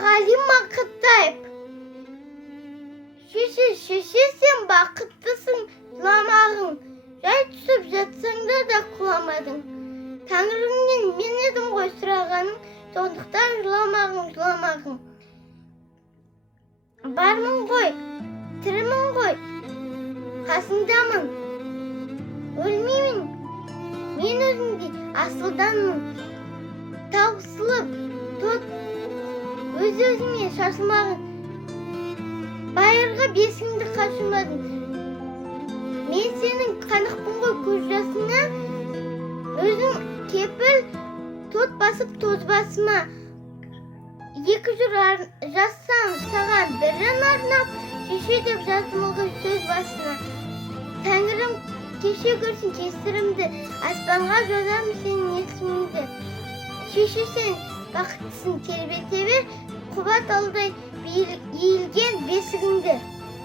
Ағали Мақатаев. Шеше сен бақыттысың, жыламағың. Жай түсіп жатсаң да құламадың. Тәңіріңнен мен едім ғой сұрағаның, сондықтан жыламағың. Бармын ғой, тірімін ғой, қасыңдамын. Өлмеймін, мен өзіңдей асылданмын. Таусылып, өз-өзіңе шашылмағын. Байырғы бесіңді қашырмадың. Мен сенің қанықпын ғой көз жасыңа. Өзің кепіл тот басып тоз басыма. Екі жүр жазсам саған бірін арнап, шеше деп жаздым ылғи сөз басына. Тәңірім кеше көрсін кесірімді, аспанға жазамын сенің есіміңді. Шеше сен бақыттысың тербете бер, қубат алдай иілген бесігіңді.